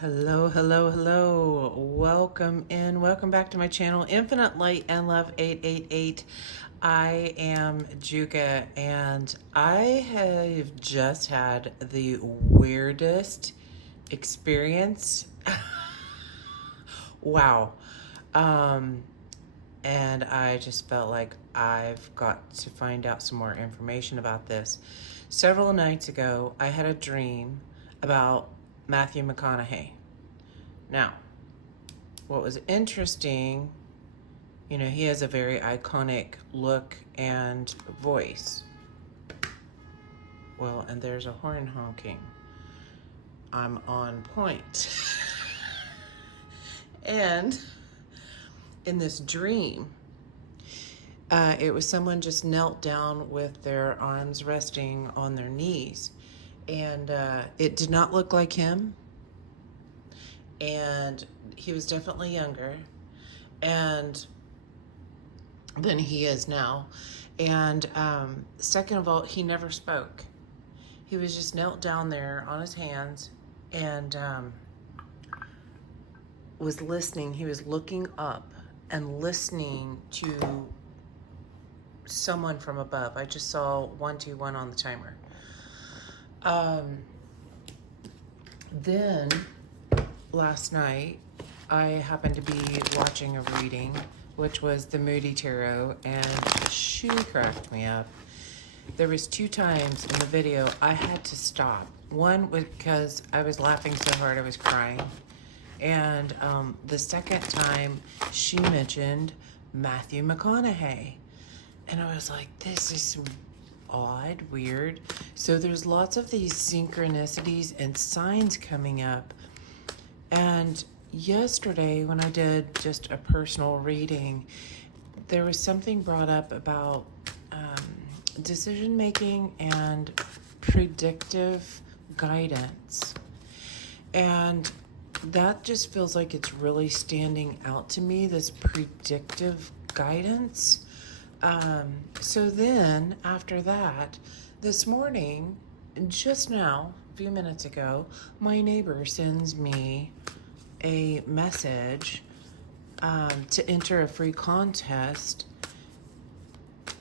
Hello, hello, hello. Welcome in. Welcome back to my channel, Infinite Light and Love 888. I am Juga, and I have just had the weirdest experience. Wow. And I just felt like I've got to find out some more information about this. Several nights ago, I had a dream about Matthew McConaughey. Now, what was interesting, he has a very iconic look and voice. Well, and there's a horn honking. I'm on point. And in this dream, it was someone just knelt down with their arms resting on their knees. And it did not look like him. And he was definitely younger and than he is now. And second of all, he never spoke. He was just knelt down there on his hands and was listening. He was looking up and listening to someone from above. I just saw 121 on the timer. Then last night, I happened to be watching a reading, which was the Moody Tarot, and she cracked me up. There was 2 times in the video I had to stop. One was because I was laughing so hard I was crying. And the second time, she mentioned Matthew McConaughey. And I was like, this is odd, weird. So there's lots of these synchronicities and signs coming up. And yesterday, when I did just a personal reading, there was something brought up about decision making and predictive guidance. And that just feels like it's really standing out to me, this predictive guidance. So then, after that, this morning, just now, a few minutes ago, my neighbor sends me a message to enter a free contest.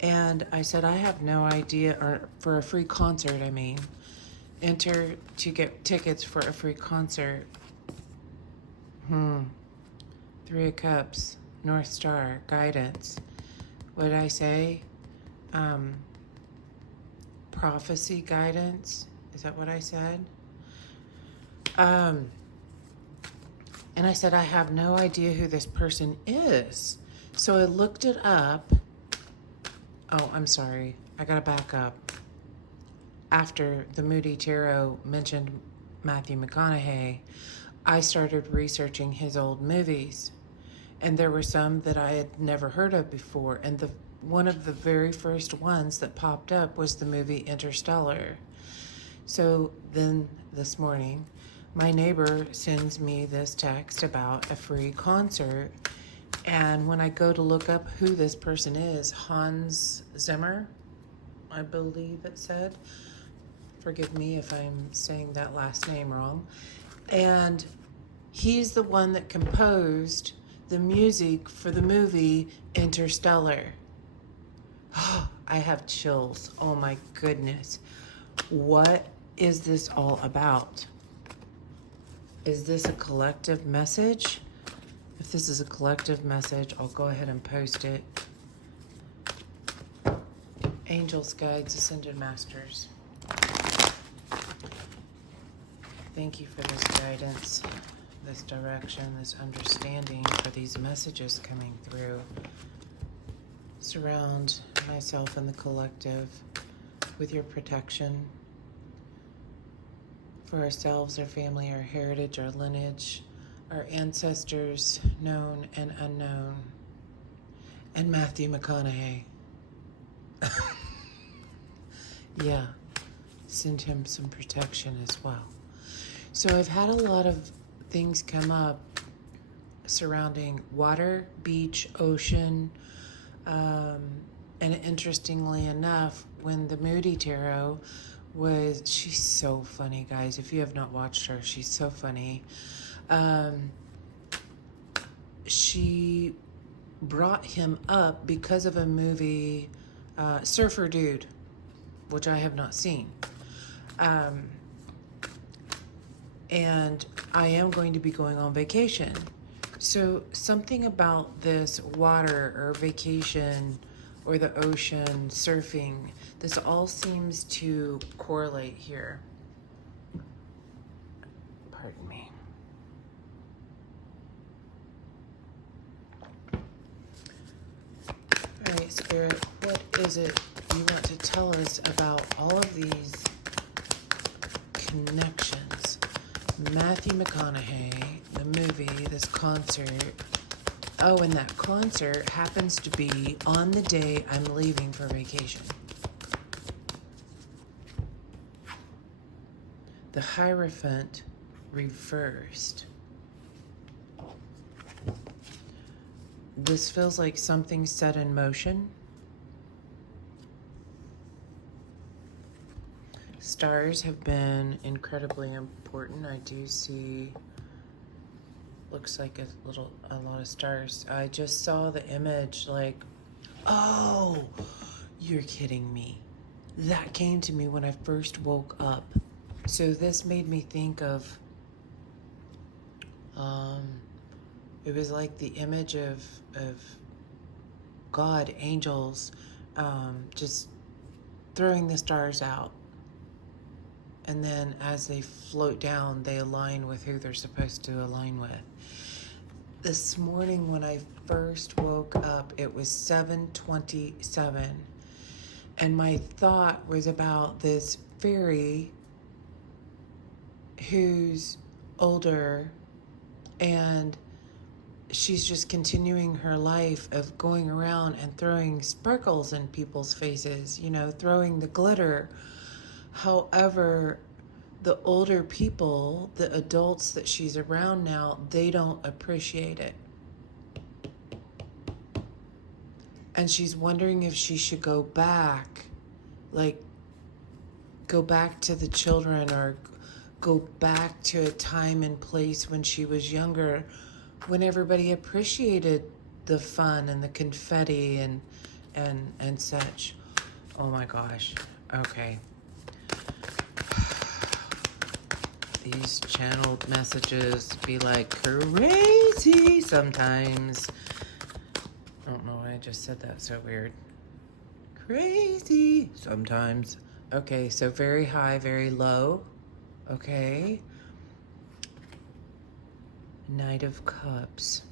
And I said, I have no idea, or for a free concert, enter to get tickets for a free concert. 3 of Cups, North Star, guidance. What did I say? Prophecy guidance. Is that what I said? And I said, I have no idea who this person is. So I looked it up. Oh, I'm sorry. I gotta back up. After the Moody Tarot mentioned Matthew McConaughey, I started researching his old movies. And there were some that I had never heard of before. And one of the very first ones that popped up was the movie Interstellar. So then this morning, my neighbor sends me this text about a free concert. And when I go to look up who this person is, Hans Zimmer, I believe it said. Forgive me if I'm saying that last name wrong. And he's the one that composed the music for the movie Interstellar. Oh, I have chills. Oh my goodness. What is this all about? Is this a collective message? If this is a collective message, I'll go ahead and post it. Angels, guides, ascended masters. Thank you for this guidance, this direction, this understanding, for these messages coming through. Surround myself and the collective with your protection for ourselves, our family, our heritage, our lineage, our ancestors, known and unknown, and Matthew McConaughey. Yeah, send him some protection as well. So I've had a lot of things come up surrounding water, beach, ocean, and interestingly enough, when the Moody Tarot she's so funny, guys. If you have not watched her, she's so funny. She brought him up because of a movie, Surfer Dude, which I have not seen. And I am going to be going on vacation. So something about this water or vacation or the ocean, surfing, this all seems to correlate here. Pardon me. All right, Spirit, what is it you want to tell us about all of these connections? Matthew McConaughey, the movie, this concert. Oh, and that concert happens to be on the day I'm leaving for vacation. The Hierophant reversed. This feels like something set in motion. Stars have been incredibly important. I do see, looks like a lot of stars. I just saw the image like, oh, you're kidding me. That came to me when I first woke up. So this made me think of, it was like the image of God, angels, just throwing the stars out. And then as they float down, they align with who they're supposed to align with. This morning when I first woke up, it was 7:27. And my thought was about this fairy who's older, and she's just continuing her life of going around and throwing sparkles in people's faces, you know, throwing the glitter. However, the older people, the adults that she's around now, they don't appreciate it. And she's wondering if she should go back, like go back to the children or go back to a time and place when she was younger, when everybody appreciated the fun and the confetti and such. Oh my gosh. Okay. These channeled messages be like crazy sometimes. I don't know why I just said that so weird. Crazy sometimes. Okay, so very high, very low. Okay. Knight of Cups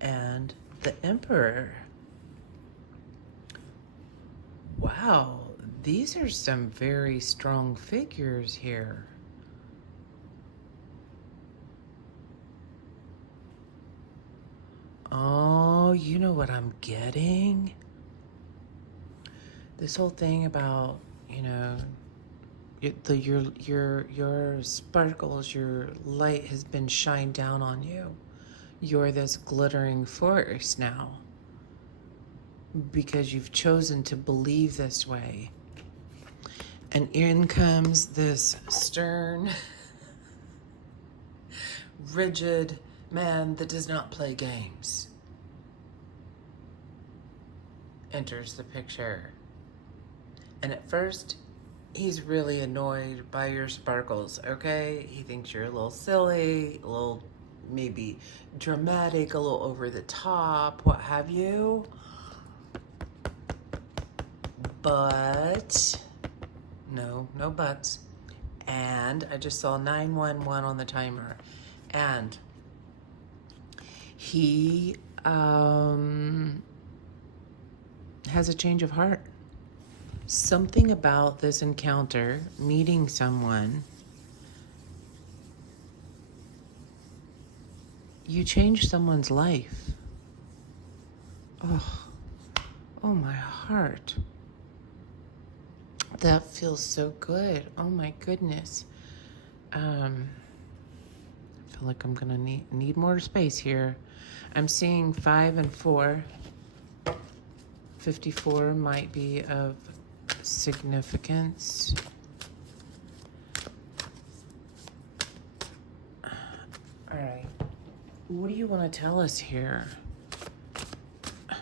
and the Emperor. Wow, these are some very strong figures here. Oh, you know what I'm getting? This whole thing about, you know, your sparkles, your light has been shined down on you. You're this glittering force now because you've chosen to believe this way. And in comes this stern, rigid man that does not play games. Enters the picture. And at first, he's really annoyed by your sparkles, okay? He thinks you're a little silly, a little maybe dramatic, a little over the top, what have you. But, no buts. And I just saw 911 on the timer. And he has a change of heart. Something about this encounter, meeting someone, you change someone's life. Oh my heart. That feels so good. Oh my goodness. I feel like I'm gonna need more space here. I'm seeing 5 and 4. 54 might be of significance. All What do you want to tell us here? Let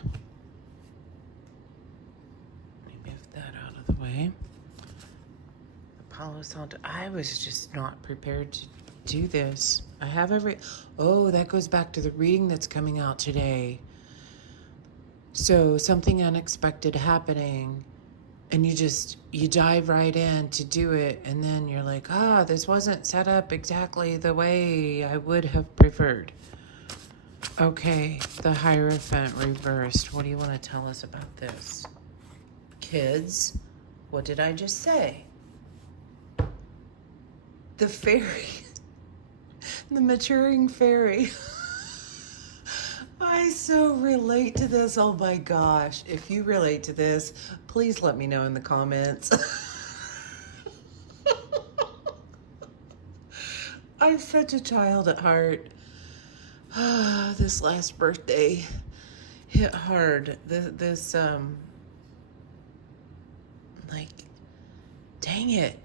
me move that out of the way. Palo Santo. I was just not prepared to do this. I have Oh, that goes back to the reading that's coming out today. So something unexpected happening, and you dive right in to do it, and then you're like, this wasn't set up exactly the way I would have preferred. Okay, the Hierophant reversed. What do you want to tell us about this? Kids, what did I just say? The fairy, the maturing fairy. I so relate to this. Oh my gosh. If you relate to this, please let me know in the comments. I'm such a child at heart. This last birthday hit hard. This like, dang it.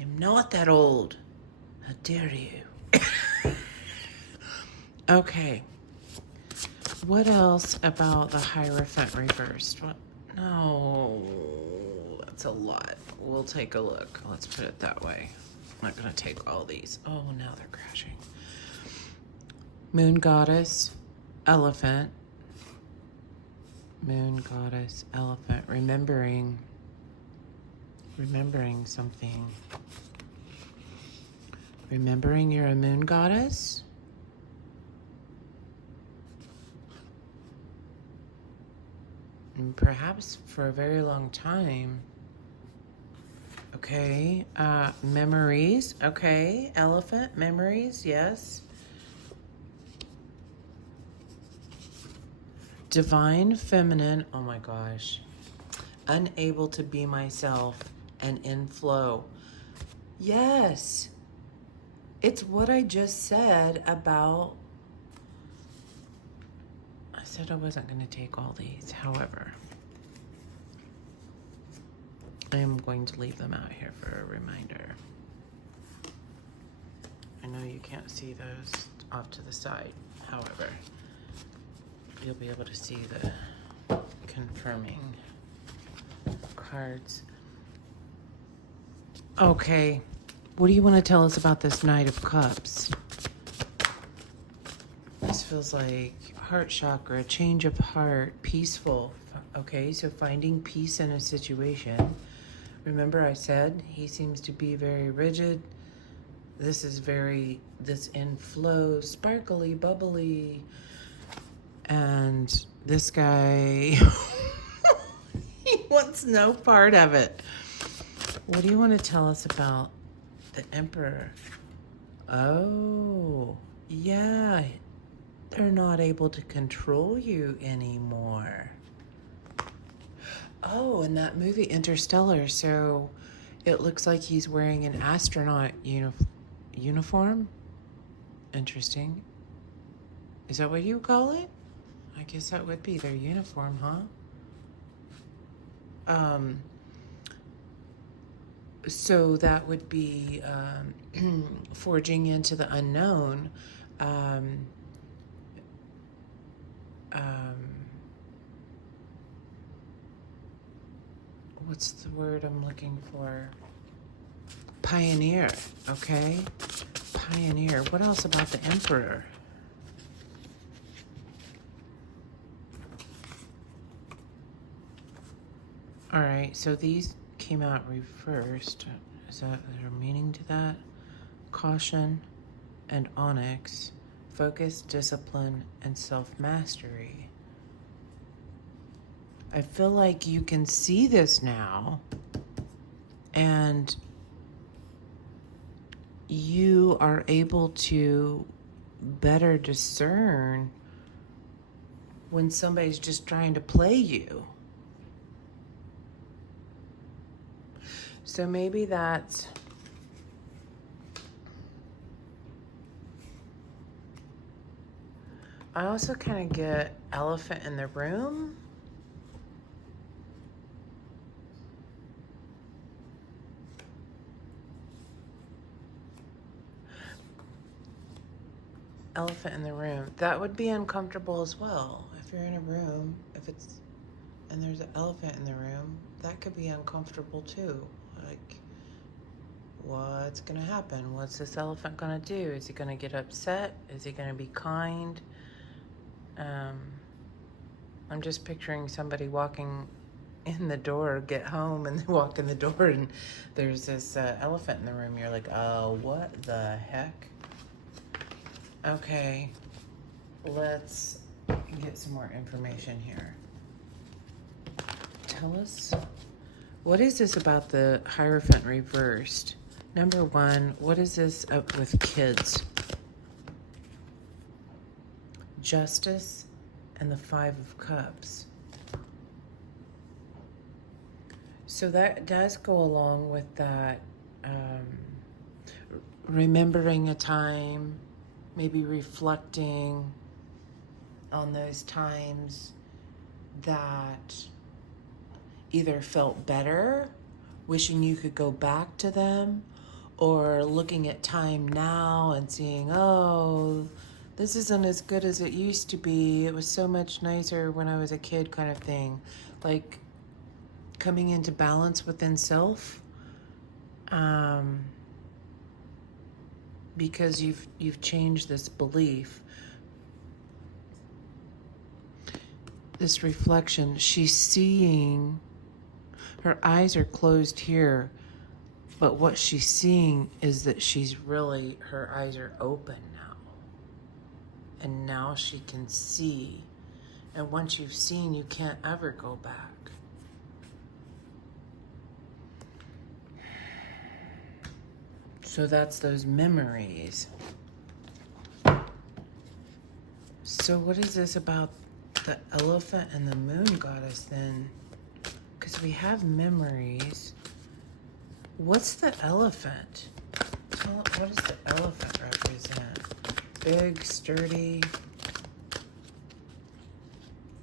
I'm not that old. How dare you? Okay. What else about the Hierophant reversed? What? No, that's a lot. We'll take a look. Let's put it that way. I'm not going to take all these. Oh, now they're crashing. Moon Goddess, Elephant. Moon Goddess, Elephant. Remembering something. Remembering you're a moon goddess? And perhaps for a very long time. Okay, memories. Okay, elephant, memories, yes. Divine feminine, oh my gosh. Unable to be myself and in flow. Yes. It's what I just said about, I said I wasn't going to take all these. However, I am going to leave them out here for a reminder. I know you can't see those off to the side. However, you'll be able to see the confirming cards. Okay. What do you want to tell us about this Knight of Cups? This feels like heart chakra, change of heart, peaceful. Okay, so finding peace in a situation. Remember I said he seems to be very rigid. This is this in flow, sparkly, bubbly. And this guy, he wants no part of it. What do you want to tell us about the Emperor? Oh, yeah. They're not able to control you anymore. Oh, in that movie Interstellar, so it looks like he's wearing an astronaut uniform. Interesting. Is that what you call it? I guess that would be their uniform, huh? So that would be forging into the unknown. What's the word I'm looking for? Pioneer, okay? Pioneer. What else about the Emperor? All right, so these came out reversed. Is there meaning to that? Caution and onyx, focus, discipline, and self-mastery. I feel like you can see this now, and you are able to better discern when somebody's just trying to play you. So maybe that's I also kind of get elephant in the room. elephant in the room. That would be uncomfortable as well. If you're in a room, and there's an elephant in the room, that could be uncomfortable too. Like, what's gonna happen? What's this elephant gonna do? Is he gonna get upset? Is he gonna be kind? I'm just picturing somebody walking in the door, get home, and they walk in the door, and there's this elephant in the room. You're like, oh, what the heck? Okay, let's get some more information here. Tell us, what is this about the Hierophant reversed? Number one, what is this up with kids? Justice and the Five of Cups. So that does go along with that, remembering a time, maybe reflecting on those times that either felt better, wishing you could go back to them, or looking at time now and seeing, oh, this isn't as good as it used to be. It was so much nicer when I was a kid, kind of thing. Like coming into balance within self, because you've changed this belief, this reflection. She's seeing, her eyes are closed here, but what she's seeing is that her eyes are open now. And now she can see. And once you've seen, you can't ever go back. So that's those memories. So what is this about the elephant and the moon goddess then? Because we have memories. What's the elephant? What does the elephant represent? Big, sturdy,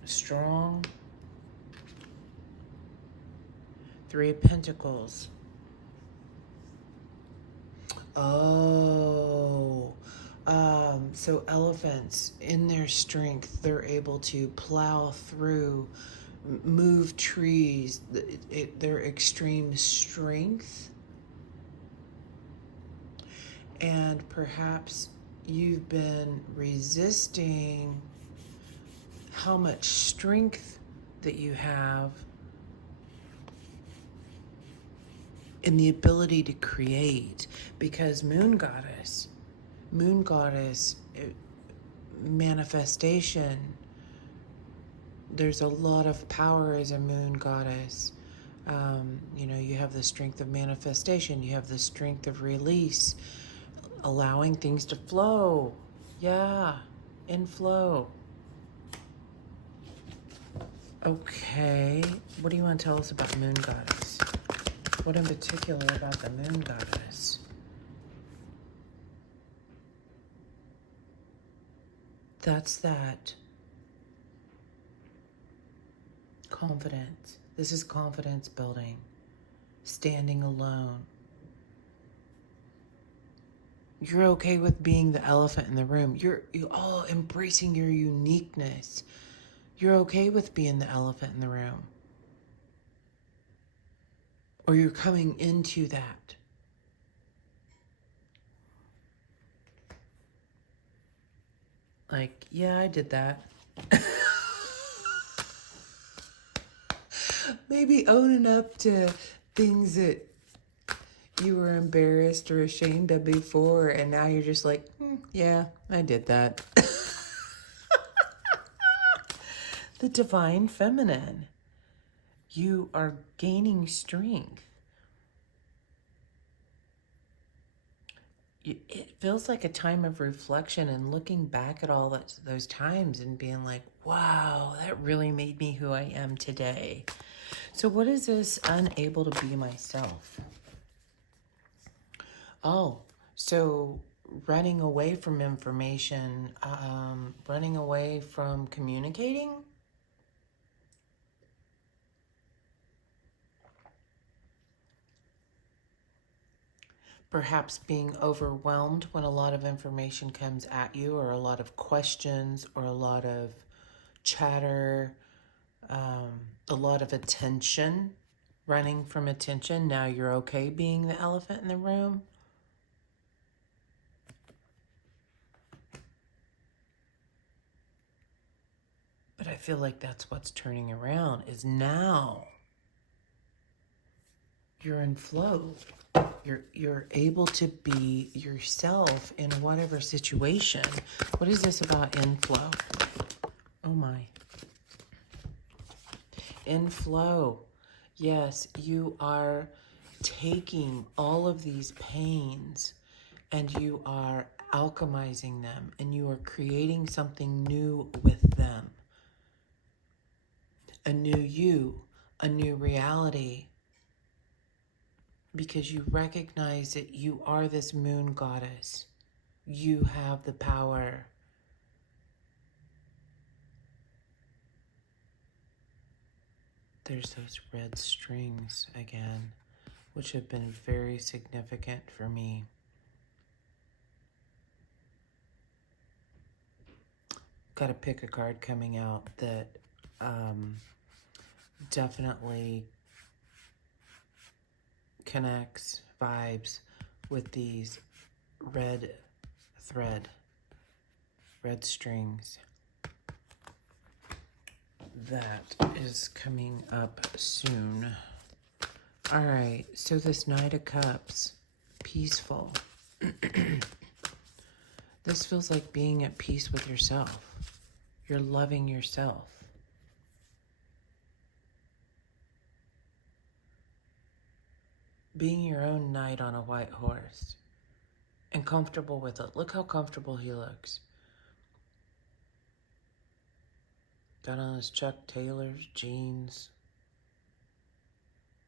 strong. Three of Pentacles. Oh, so elephants, in their strength, they're able to plow through, move trees, their extreme strength. And perhaps you've been resisting how much strength that you have in the ability to create, because moon goddess, manifestation, there's a lot of power as a moon goddess. You have the strength of manifestation, you have the strength of release, allowing things to flow. Yeah, in flow. Okay, what do you want to tell us about moon goddess? What in particular about the moon goddess? That's that confidence. This is confidence building, standing alone. You're okay with being the elephant in the room. You're all embracing your uniqueness. You're okay with being the elephant in the room. Or you're coming into that. Like, yeah, I did that. Maybe owning up to things that you were embarrassed or ashamed of before, and now you're just like, yeah, I did that. The divine feminine. You are gaining strength. It feels like a time of reflection and looking back at all those times and being like, wow, that really made me who I am today. So what is this unable to be myself? Oh, so running away from information, running away from communicating? perhaps being overwhelmed when a lot of information comes at you, or a lot of questions, or a lot of chatter, a lot of attention, running from attention. Now you're okay being the elephant in the room. But I feel like that's what's turning around, is now you're in flow. You're able to be yourself in whatever situation. What is this about inflow? Oh my. Inflow. Yes, you are taking all of these pains and you are alchemizing them, and you are creating something new with them. A new you, a new reality. Because you recognize that you are this moon goddess. You have the power. There's those red strings again, which have been very significant for me. Got to pick a card coming out that definitely connects, vibes with these red strings. That is coming up soon. All right, so this Knight of Cups, peaceful. This feels like being at peace with yourself. You're loving yourself. Being your own knight on a white horse and comfortable with it. Look how comfortable he looks. Got on his Chuck Taylor's jeans,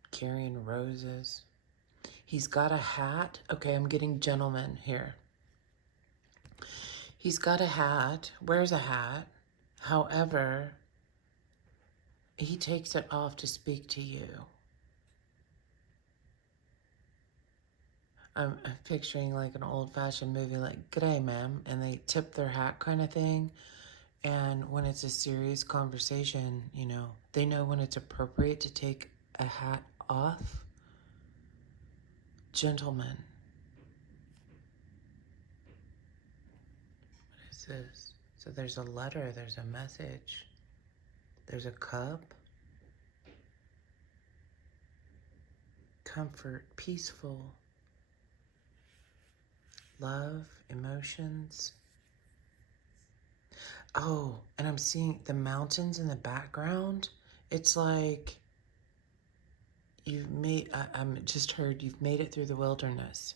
carrying roses. He's got a hat. Okay, I'm getting gentleman here. He's got a hat, wears a hat. However, he takes it off to speak to you. I'm picturing like an old-fashioned movie, like, "G'day, ma'am," and they tip their hat kind of thing. And when it's a serious conversation, you know, they know when it's appropriate to take a hat off. Gentlemen. What is this? So there's a letter, there's a message, there's a cup. Comfort, peaceful. Love, emotions. Oh, and I'm seeing the mountains in the background. It's like you've made, I'm just heard you've made it through the wilderness.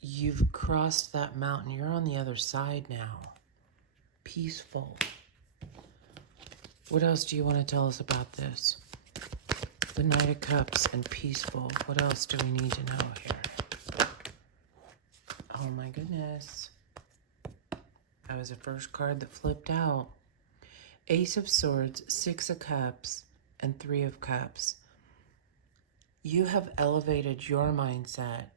You've crossed that mountain. You're on the other side now. Peaceful. What else do you want to tell us about this? The Knight of Cups and peaceful. What else do we need to know here? Oh my goodness. That was the first card that flipped out. Ace of Swords, Six of Cups, and Three of Cups. You have elevated your mindset.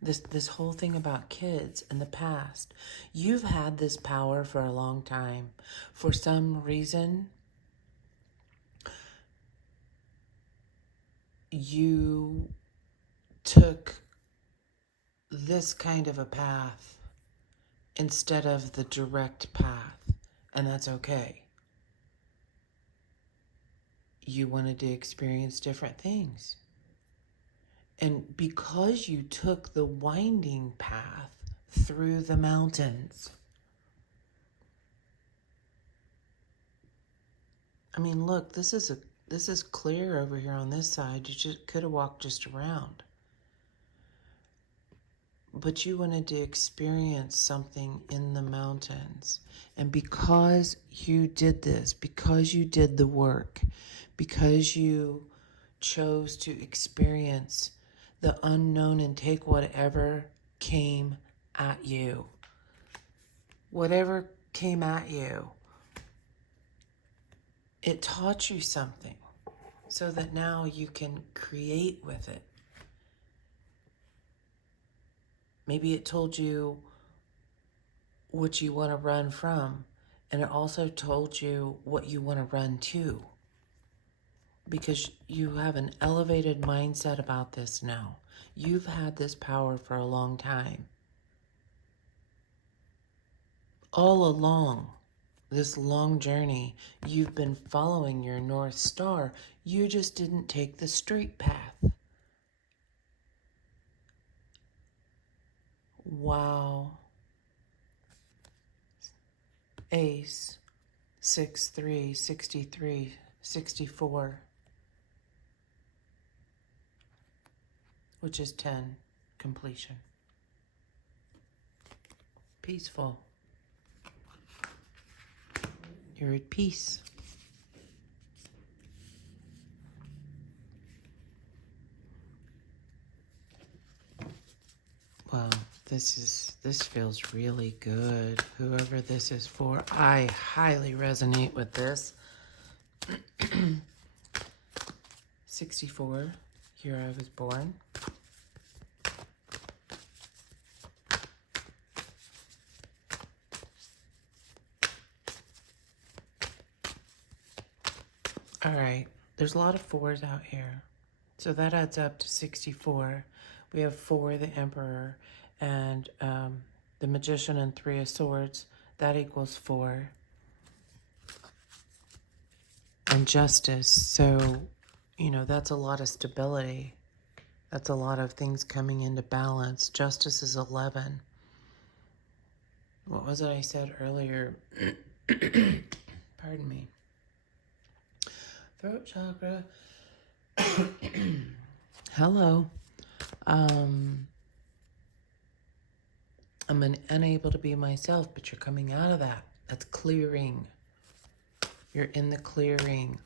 This whole thing about kids in the past. You've had this power for a long time. For some reason, you took this kind of a path instead of the direct path, and that's okay. You wanted to experience different things. And because you took the winding path through the mountains, I mean, look, this is clear over here on this side. You just could have walked just around. But you wanted to experience something in the mountains. And because you did this, because you did the work, because you chose to experience the unknown and take whatever came at you, whatever came at you, it taught you something so that now you can create with it. Maybe it told you what you want to run from, and it also told you what you want to run to, because you have an elevated mindset about this now. You've had this power for a long time. All along this long journey, you've been following your North Star. You just didn't take the straight path. Wow. Ace, 6-3, 63, 64, which is 10, completion. Peaceful. You're at peace. Wow, this feels really good. Whoever this is for, I highly resonate with this. 64, year I was born. All right, there's a lot of 4s out here. So that adds up to 64. We have 4, the Emperor, and the Magician and 3 of Swords. That equals 4. And Justice. So, you know, that's a lot of stability. That's a lot of things coming into balance. Justice is 11. What was it I said earlier? Pardon me. Throat chakra. Hello. I'm unable to be myself, but you're coming out of that. That's clearing. You're in the clearing.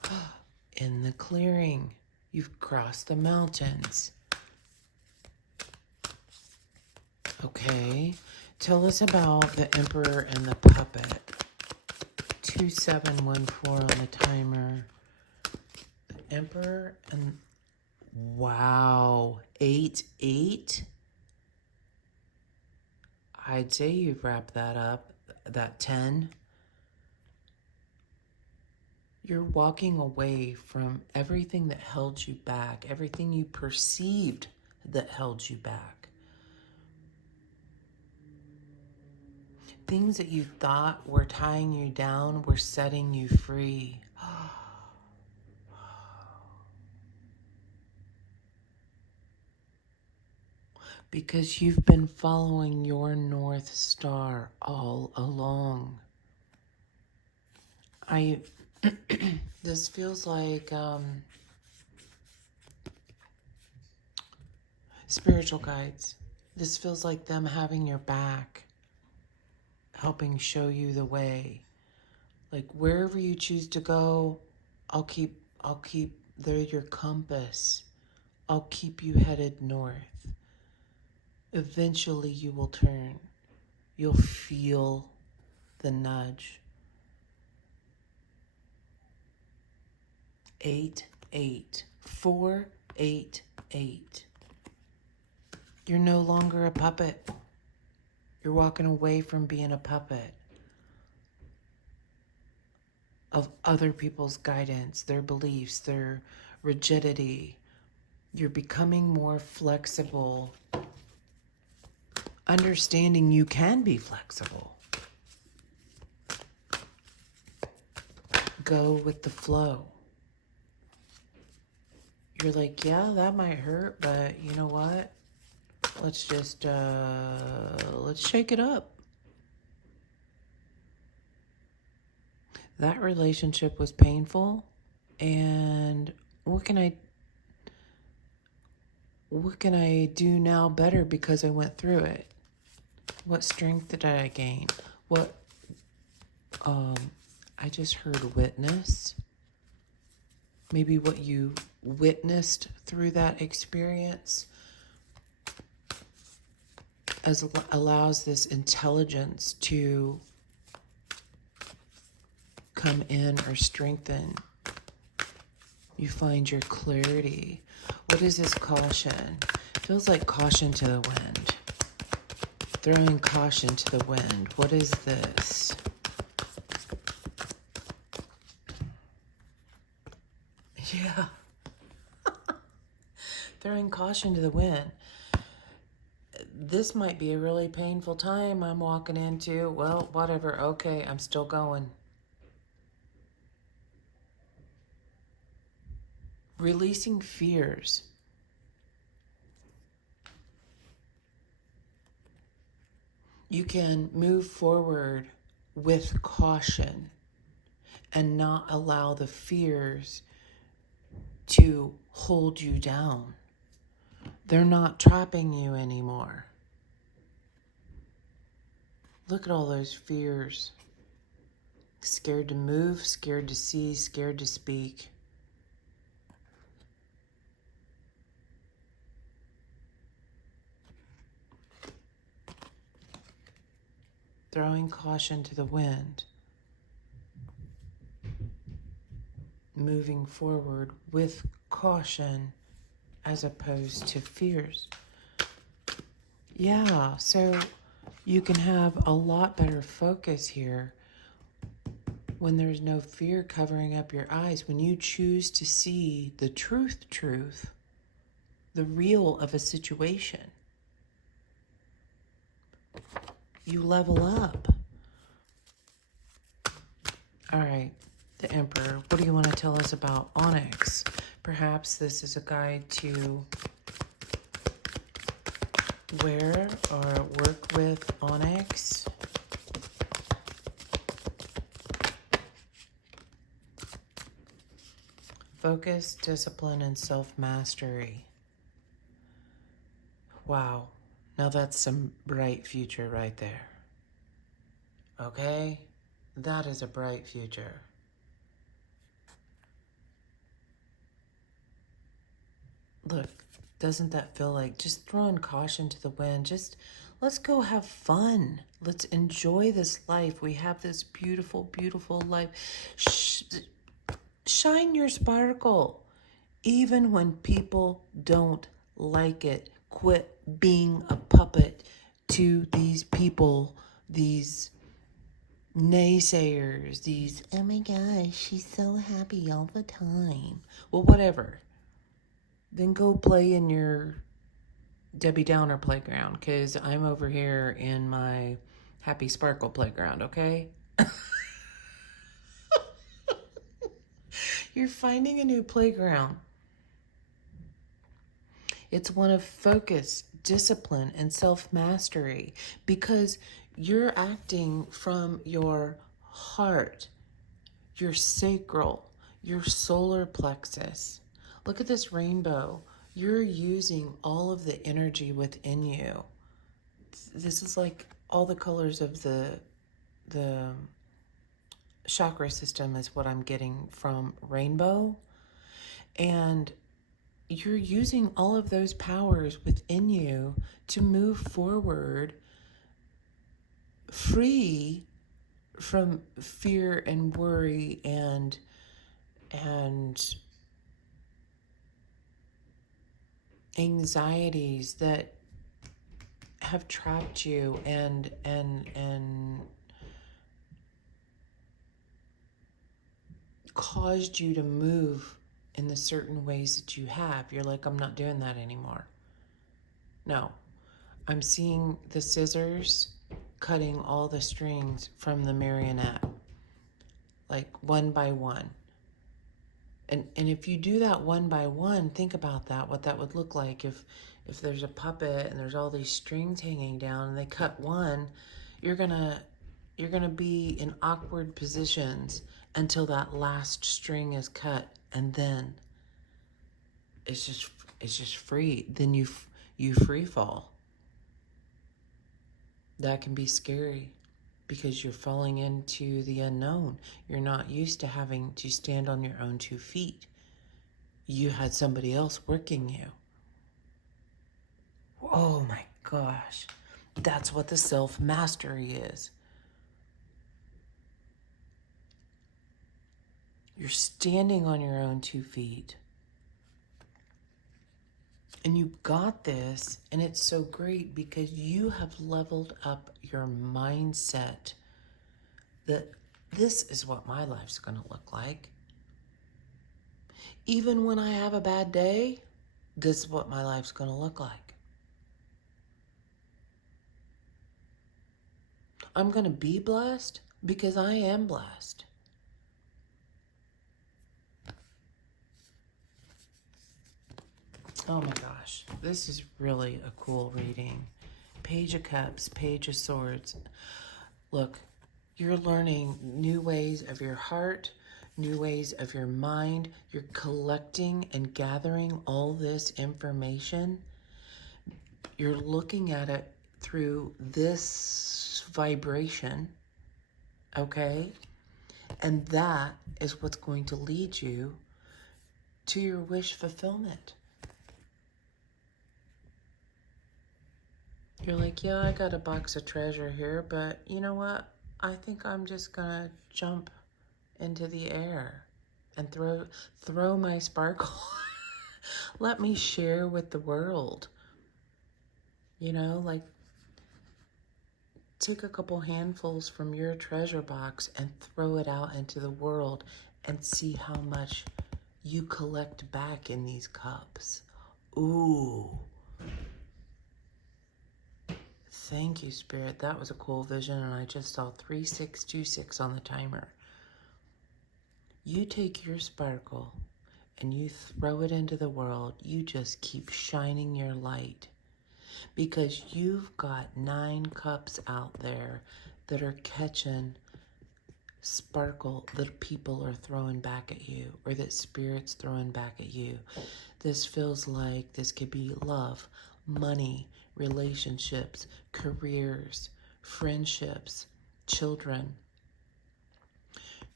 In the clearing. You've crossed the mountains. Okay. Tell us about the Emperor and the Puppet. 2714 on the timer. The Emperor and... Wow. 8-8? I'd say you've wrapped that up. That 10. You're walking away from everything that held you back, everything you perceived that held you back. Things that you thought were tying you down were setting you free. Because you've been following your North Star all along. This feels like spiritual guides. This feels like them having your back, helping show you the way. Like wherever you choose to go, I'll keep, they're your compass. I'll keep you headed north. Eventually you will turn. You'll feel the nudge. 8-8. 4-8-8. You're no longer a puppet. You're walking away from being a puppet of other people's guidance, their beliefs, their rigidity. You're becoming more flexible, understanding you can be flexible. Go with the flow. You're like, yeah, that might hurt, but you know what? Let's just, let's shake it up. That relationship was painful, and what can I do now better because I went through it? What strength did I gain? I just heard witness. Maybe what you witnessed through that experience allows this intelligence to come in or strengthen. You find your clarity. What is this caution? Feels like caution to the wind. Throwing caution to the wind. What is this? Yeah. Throwing caution to the wind. This might be a really painful time I'm walking into. Well, whatever. Okay, I'm still going. Releasing fears. You can move forward with caution and not allow the fears to hold you down. They're not trapping you anymore. Look at all those fears. Scared to move, scared to see, scared to speak. Throwing caution to the wind. Moving forward with caution as opposed to fears. Yeah, so you can have a lot better focus here when there's no fear covering up your eyes. When you choose to see the truth, the real of a situation, you level up. All right, the Emperor, what do you want to tell us about onyx? Perhaps this is a guide to wear or work with onyx. Focus, discipline, and self-mastery. Wow, now that's some bright future right there. Okay, that is a bright future. Look, doesn't that feel like just throwing caution to the wind? Just let's go have fun. Let's enjoy this life. We have this beautiful, beautiful life. Shine your sparkle. Even when people don't like it, quit being a puppet to these people, these naysayers, these, oh my gosh, she's so happy all the time. Well, whatever. Then go play in your Debbie Downer playground, because I'm over here in my Happy Sparkle playground, okay? You're finding a new playground. It's one of focus, discipline, and self-mastery, because you're acting from your heart, your sacral, your solar plexus. Look at this rainbow. You're using all of the energy within you. This is like all the colors of the chakra system is what I'm getting from rainbow. And you're using all of those powers within you to move forward free from fear and worry and anxieties that have trapped you and caused you to move in the certain ways that you have. You're like, I'm not doing that anymore. No, I'm seeing the scissors cutting all the strings from the marionette, like one by one. And if you do that one by one, think about that, what that would look like if there's a puppet and there's all these strings hanging down and they cut one, you're gonna be in awkward positions until that last string is cut, and then it's just free. Then you free fall. That can be scary because you're falling into the unknown. You're not used to having to stand on your own 2 feet. You had somebody else working you. Oh my gosh. That's what the self-mastery is. You're standing on your own 2 feet. And you got this, and it's so great because you have leveled up your mindset that this is what my life's going to look like. Even when I have a bad day, this is what my life's going to look like. I'm going to be blessed because I am blessed. Oh my gosh, this is really a cool reading. Page of Cups, Page of Swords. Look, you're learning new ways of your heart, new ways of your mind. You're collecting and gathering all this information. You're looking at it through this vibration, okay? And that is what's going to lead you to your wish fulfillment. You're like, yeah, I got a box of treasure here, but you know what? I think I'm just gonna jump into the air and throw my sparkle. Let me share with the world. You know, like, take a couple handfuls from your treasure box and throw it out into the world and see how much you collect back in these cups. Ooh. Thank you, Spirit. That was a cool vision, and I just saw 3626 on the timer. You take your sparkle and you throw it into the world. You just keep shining your light because you've got 9 cups out there that are catching sparkle that people are throwing back at you, or that Spirit's throwing back at you. This feels like this could be love, money, relationships, careers, friendships, children,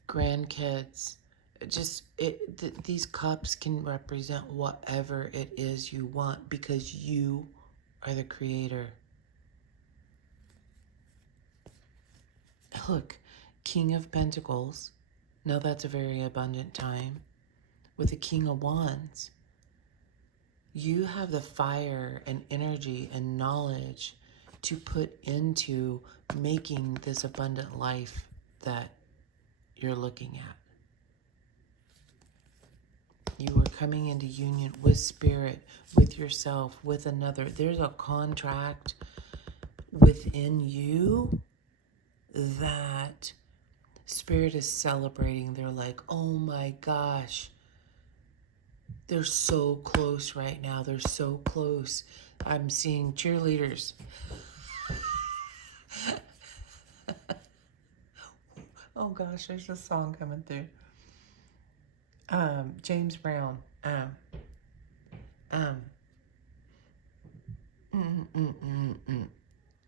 grandkids. These cups can represent whatever it is you want because you are the creator. Look, King of Pentacles. Now that's a very abundant time. With the King of Wands. You have the fire and energy and knowledge to put into making this abundant life that you're looking at. You are coming into union with Spirit, with yourself, with another. There's a contract within you that Spirit is celebrating. They're like, oh my gosh, they're so close right now. They're so close. I'm seeing cheerleaders. Oh gosh, there's a song coming through. James Brown.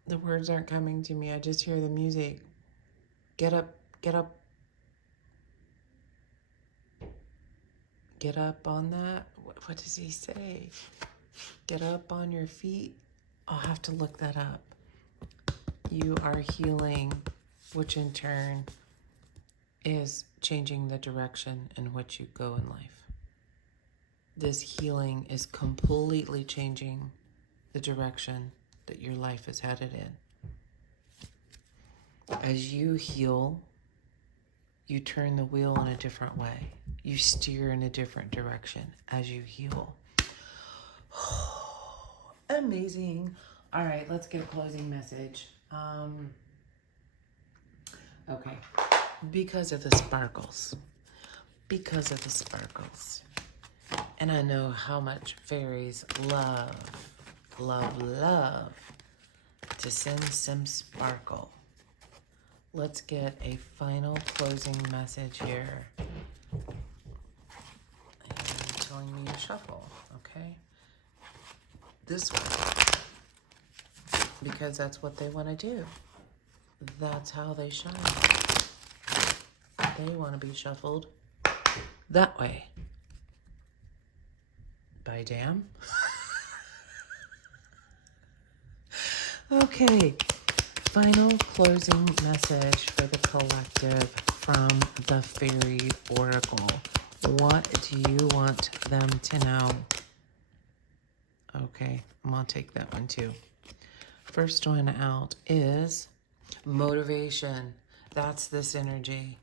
The words aren't coming to me. I just hear the music. Get up, get up. Get up on that. What does he say? Get up on your feet. I'll have to look that up. You are healing, which in turn is changing the direction in which you go in life. This healing is completely changing the direction that your life is headed in. As you heal, you turn the wheel in a different way. You steer in a different direction as you heal. Amazing. All right, let's get a closing message. Okay. Because of the sparkles. Because of the sparkles. And I know how much fairies love to send some sparkle. Let's get a final closing message here. And telling me to shuffle, okay? This way. Because that's what they want to do. That's how they shine. They want to be shuffled that way. By damn. Okay. Final closing message for the collective from the Fairy Oracle. What do you want them to know? Okay, I'm gonna take that one too. First one out is motivation. That's this energy.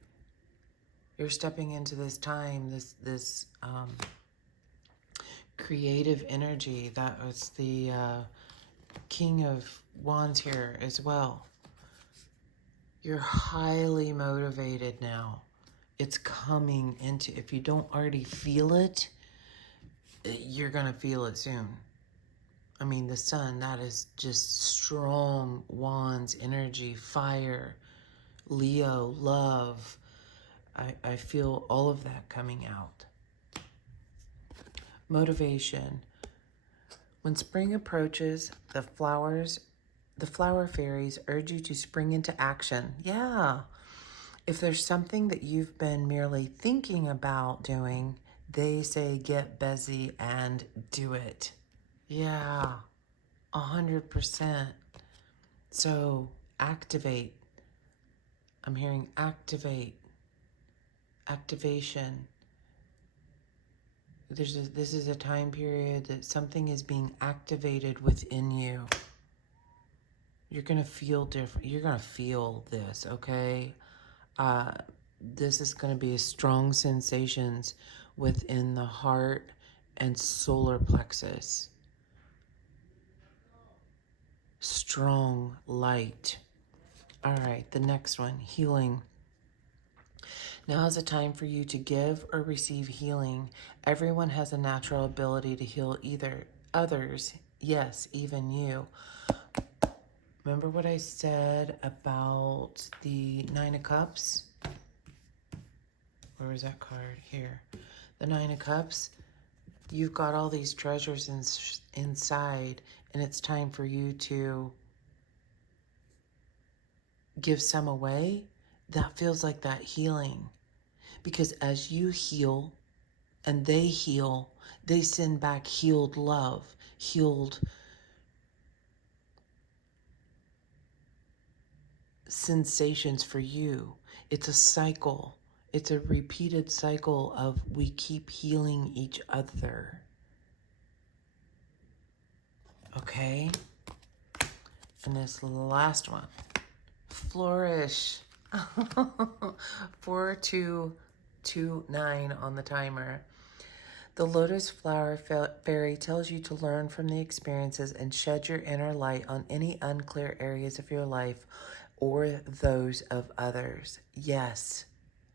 You're stepping into this time, this creative energy. That was the King of Wands here as well. You're highly motivated now. It's coming into, if you don't already feel it, you're gonna feel it soon. I mean, the sun, that is just strong Wands energy, fire, Leo, love. I feel all of that coming out. Motivation. When spring approaches, the flower fairies urge you to spring into action. Yeah. If there's something that you've been merely thinking about doing, they say get busy and do it. Yeah, 100%. So activate. I'm hearing activate, activation. This is a time period that something is being activated within you. You're going to feel different. You're going to feel this, okay? This is going to be strong sensations within the heart and solar plexus. Strong light. All right, the next one, healing. Now is a time for you to give or receive healing. Everyone has a natural ability to heal either others, yes, even you. Remember what I said about the Nine of Cups? Where was that card? Here. The Nine of Cups. You've got all these treasures inside, and it's time for you to give some away. That feels like that healing. Because as you heal and they heal, they send back healed love, healed sensations for you. It's a cycle. It's a repeated cycle of we keep healing each other. Okay? And this last one, flourish. 4229 on the timer. The lotus flower fairy tells you to learn from the experiences and shed your inner light on any unclear areas of your life or those of others. Yes,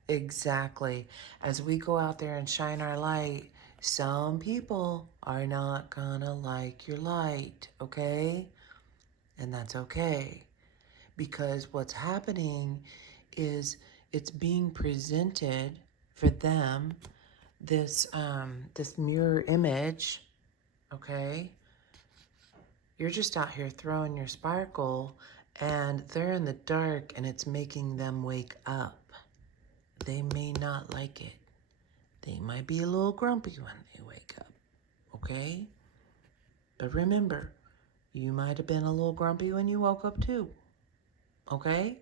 exactly. As we go out there and shine our light, some people are not gonna like your light, okay? And that's okay. Because what's happening is it's being presented for them, this mirror image, okay? You're just out here throwing your sparkle and they're in the dark and it's making them wake up. They may not like it. They might be a little grumpy when they wake up, okay? But remember, you might have been a little grumpy when you woke up too, okay?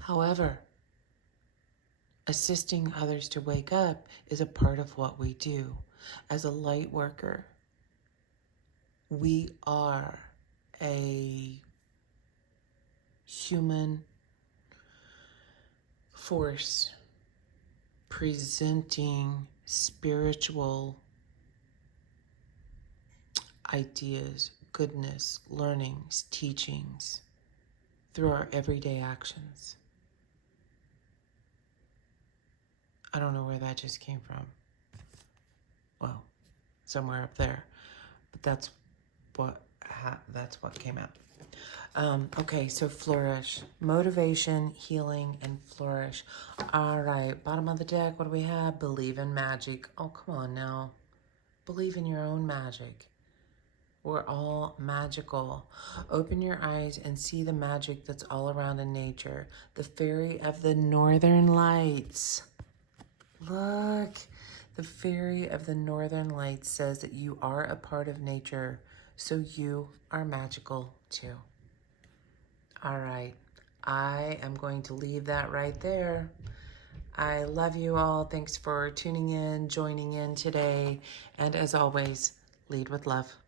However, assisting others to wake up is a part of what we do. As a light worker, we are a human force presenting spiritual ideas, goodness, learnings, teachings through our everyday actions. I don't know where that just came from. Well, somewhere up there. But that's what came out. Okay, so flourish. Motivation, healing, and flourish. All right, bottom of the deck, what do we have? Believe in magic. Oh, come on now. Believe in your own magic. We're all magical. Open your eyes and see the magic that's all around in nature. The fairy of the northern lights. Look, the fairy of the northern lights says that you are a part of nature, so you are magical too. All right, I am going to leave that right there. I love you all. Thanks for tuning in, joining in today. And as always, lead with love.